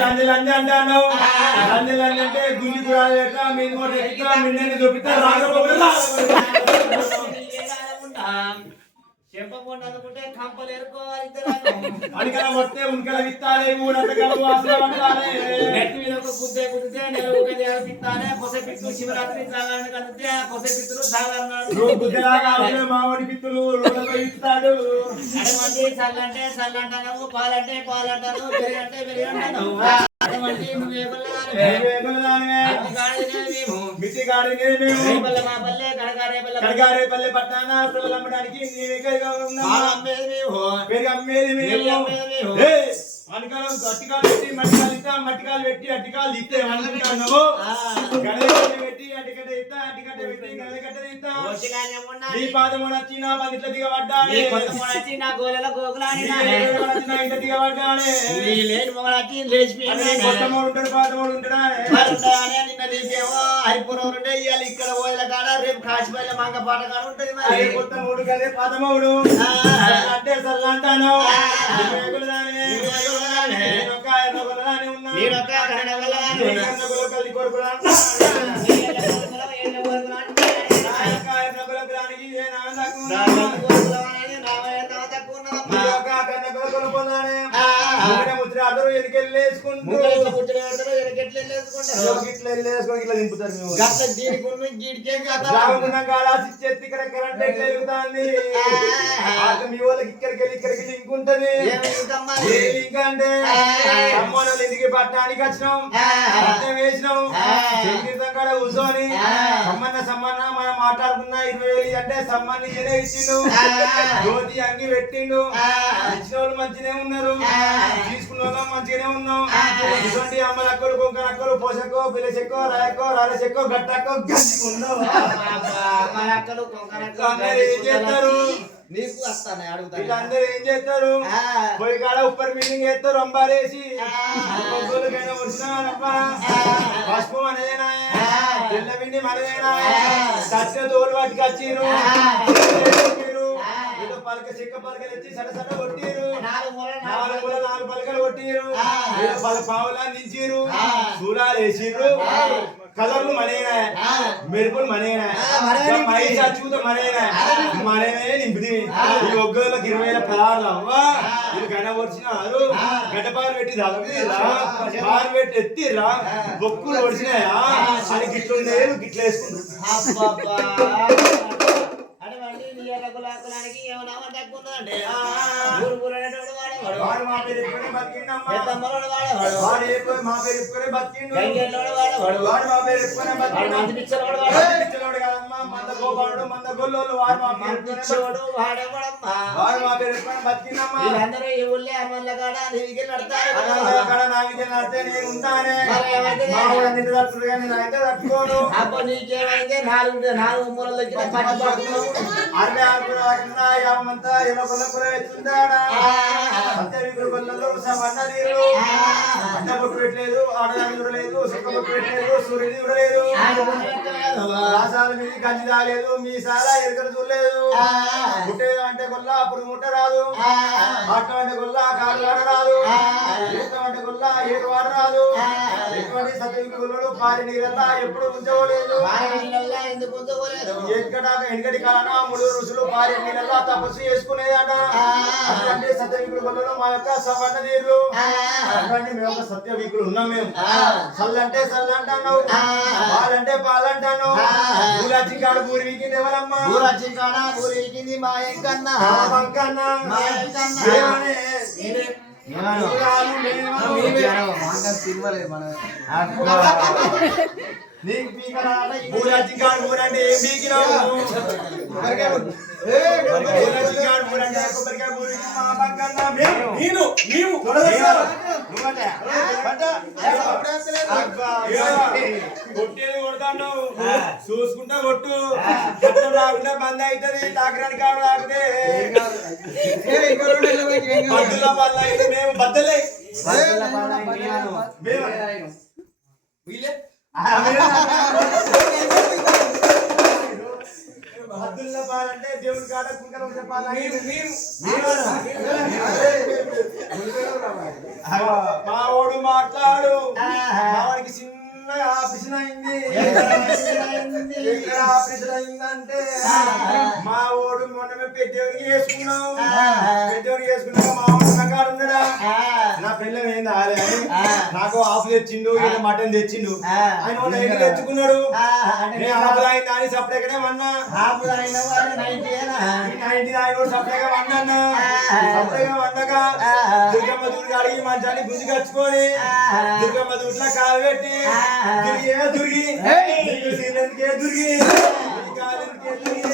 లంజి లంజి అంటాను లంజి లంజి అంటే గుంజి కూడా ఎట్లా మీ ఎట్లా చూపిస్తా రాకపోతే చెప్పకుండా అనుకుంటే కంపలు ఎరుకోవాలి ఇద్దరు అడిగల వస్తే ఉనకల విత్తాలే ఊరంత కలు వాసన వండాలే నెట్ మీద ఒక గుద్దే గుద్దితే నెలవుకి నేర్పిస్తానే పొసె పిత్తు శివరాత్రి సాగాలని కలిస్తే పొసె పిత్తులు నువ్వు మామిడి పిత్తులు ఇస్తాడు. చల్లంటే చల్లంటాను పాలంటే పాలంటాను పెరిగంటే పెరిగంటాను. కడగారే పల్లె పట్టాన అమ్మడానికి అమ్మేది మేము అమ్మేది మేము అనకాలం అట్టికాలు పెట్టి మట్టికాలు ఇస్తా మట్టికాలు పెట్టి అట్టికాలు ఇస్తే అనుకుంటున్నావు గడగట్ట పెట్టి అట్టికట్ట ఇస్తా అట్టికట్ట పెట్టి గడగట్ట ఇస్తా నీ పాదము నచ్చి నా పదిట్ల నా గోలలో నీ ఇంట నీ లేని మొగలచ్చి ఉంటాడు ఉంటాడా నిన్న నీకేమో హరిపురం ఇవాళ ఇక్కడ కాడ రేపు కాశీపల్లి మంగ పాట కాడ ఉంటది మరి. కొత్త మూడు కదే పాత మూడు ఆ. అంటే సల్లంటాను ఆ. వేగులదానే నీ వేగులదానే. నేనొక పెడతారు, ఎనకెట్లు వెళ్ళేసుకుంటారు. ఇట్లా దింపుతారు మేము ఇక్కడ కరెంట్ ఎట్లా ఎగురుతాంది. ఆక మీ వాళ్ళకి ఇక్కడికి వెళ్ళి ఇక్కడికి లింక్ ఉంటది. లింక్ అంటే ఇంటికి పట్టడానికి వచ్చినాం. వేసినాం. కాడ కూర్చొని. సమ్మన్న సమ్మన్న మనం మాట్లాడుకున్న ఇరవై వేలు అంటే సమ్మన్న ఇయనే ఇచ్చిండు. జ్యోతి అంగి పెట్టిండు. ఇచ్చిన వాళ్ళు మంచిగానే ఉన్నారు. మంచిగానే ఉన్నాం. ఇటువంటి అమ్మల అక్కలు కొంకర అక్కలు పోసకో పిల్లచెక్కో రాయకో రాలచెక్కో గట్టకో అక్కలు, కొంకరక్కలు, అందరూ ఏం చేస్తారు? నీకు వస్తానే అడుగుతాను. వీళ్ళందరూ ఏం చేస్తారు. పోయి కాడ ఉప్పర్ మీటింగ్ చేస్తారు అంబారేసి వచ్చినారప్ప పసుపు మనదేనా? మనదేనా? తోలు పట్టుకు పలక చెక్క పలకలు వచ్చి సట సట కొట్టిరు. నాలుగు నాలుగు నాలుగు మూల నాలుగు పలకలు కొట్టిరు. పల పావులా దించిరు ఆ. చూడాలు వేసిర్రు ఆ. కలర్లు మనේనా. మెరుపులు మనේనా. మైసా చూత మనේనా. మనమే నింపిది. ఈ ఒగ్గోళ్ళకి ఇరవై వేల పదహారులు అవ్వా. ఇది వచ్చినారు గడ్డపాలు పెట్టి తలపిరా పాలు పెట్టి ఎత్తిరా. బొక్కులు ఒడిచినాయా అని గిట్లు గిట్లు వేసుకుంటారు వాడు మా పేరు ఎప్పుడే బతికిండు. వాడు మా పేరు ఎప్పుడే బతికిండు. మంది కాదమ్మా మంద గొల్లోళ్ళు వాడు మా పేరు ఎప్పుడే మందిచ్చోడు వాడేవాడమ్మా. వాడు మా పేరు ఎప్పుడే బతికిందమ్మా. వీళ్ళందరూ ఈ ఊళ్ళో అమ్మల కాడ? నీదికి నడతారు అనాథ కాడ? నా విద్య నడితే నేను ఉంటానే. మరి ఏమైంది? మా ఊరు అన్నింటి తట్టుడు కానీ నా అయితే తట్టుకోను. అబ్బో నీకేమైంది? నాలుగు నాలుగు మూలలు దగ్గర పట్టి పడుతున్నావు అరవై ఆరు యామంతా ఇలా వెచ్చుందాడా అంతే విగ్రహ కొల్లలో సవన్న నీరు. అడ్డ బొట్టు పెట్టలేదు ఆడదాని చూడలేదు బొట్టు పెట్టలేదు సూర్యుని చూడలేదు రాసాల మీద గంజి తాగలేదు మీ సారా ఎరుకలు చూడలేదు. ముట్టేది అంటే కొల్ల అప్పుడు ముట్ట రాదు. ఆటం అంటే కొల్ల కాలు ఆడ రాదు. ఈతం అంటే కొల్ల ఏడు వాడ రాదు. ఎటువంటి సత్యవిక గుళ్ళు పారి నీరల్లా ఎప్పుడు ఉంచవలేదు వారిలో ఎందుకు ఉంచుకోలేదు ఎక్కడ ఎనకటి కాలన మూడు ఋషులు పారి నీళ్ళల్లో తపస్సు చేసుకునేదట. అటువంటి సత్యవికులు గొల్లలో మా యొక్క సవన్న నీరు. అటువంటి మేము ఒక సత్యవికులు ఉన్నాం మేము. సల్లంటే సల్లంటాను పాలంటే పాలంటాను. ఊరాచి కాడు ఊరి వీకింది ఎవరమ్మా? ఊరొచ్చి కాడ ఊరికింది మా ఎంకన్నా మా బంకన్న. మా ఎంకన్న. నేను నీవు. కొట్టేది కొడతాను చూసుకుంటా కొట్టు. రాకుండా బంద్ అవుతుంది. తాకరాని కాడు రాకపోతే బద్దుల పల్ల అయితే మేము బద్దలే మేము వీళ్ళే అద్దుల పాలంటే దేవుని కాడ కుంకరం చెప్పాలి మా ఓడు మాట్లాడు చిన్నగా ఆపరేషన్ అయింది ఎక్కడ ఆపరేషన్ అయిందంటే మా ఓడు మొన్న మేము వేసుకున్నాం పెద్దోడికి వేసుకున్నాక ఏం ఆలే నాకు ఆఫ్ తెచ్చిండు ఈయన మటన్ తెచ్చిండు. ఆయన నైట్ తెచ్చుకున్నాడు? నేను ఆఫ్ అయింది అని సపరేట్గానే వన్నా నైన్టీ ఆయన కూడా సపరేట్గా వన్నా సపరేట్గా వండగా దుర్గమ్మ అడిగి మంచాన్ని గుంజి కచ్చుకొని దుర్గమ్మ కాలు పెట్టి దుర్గి? దుర్గి దుర్గి? కాలు దుర్గి.